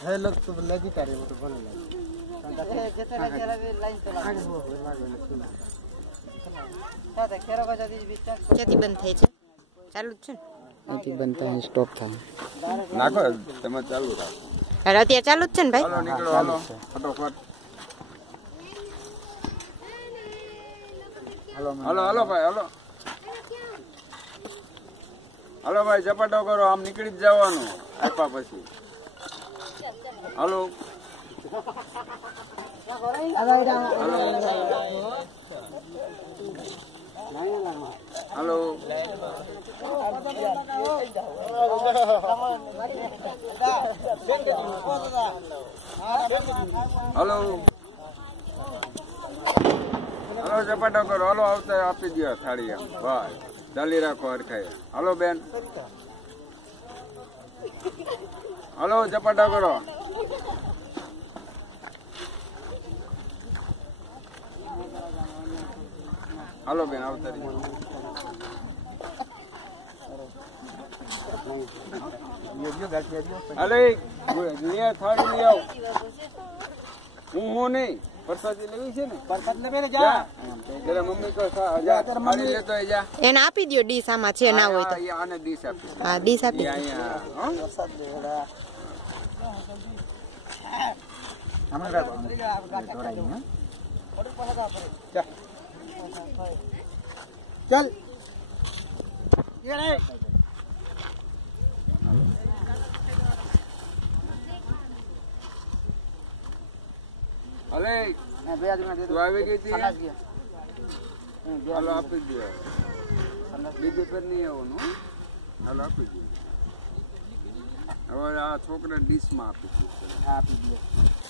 है लोग तो लगी तारे वो तो बोले लगी जते लगे लाइन चला आगे हो लागे सुना साथे खेरो को जदी विचार क्याથી બંધ થાય છે ચાલુ જ છે ને અહીંથી બંધ થાય સ્ટોપ થાય નાખો તમે ચાલુ રાખો અરે અત્યારે ચાલુ જ છે ને ભાઈ હાલો નીકળો હાલો ફટોફટ હાલો હાલો ભાઈ હાલો હાલો ભાઈ ઝપાટો કરો આમ નીકળી જ જવાનું આપ્યા પછી હાલો હાલો હાલો હાલો ઝપાટો કરો હાલો આવતા આપી દો થાળી ભાઈ ચાલી રાખો હરખાય હાલો બેન હાલો ઝપાટો કરો હાલો બેન આવતા રહી અલે લે થાળી લઈ આવ હું નહીં પ્રસાદી લેવી છે ને परपत ले मेरे जा તેરા મમ્મી કો જા થાળી લેતો જા એને આપી દયો ડીશ આમાં છે ના હોય તો આને ડીશ આપી હા ડીશ આપી અહીંયા હો प्रसाद देड़ा हमें राखो थोड़ा ही ऑर्डर पड़ा था चल ये रे અલે બે આદમી દે તું આવી ગઈ હતી संडास गया હાલો આપી દો બીજું ફેર નહીં આવવાનું હાલો આપી દો હવે આ છોકરા ડીશમાં આપી દો आप ही दिया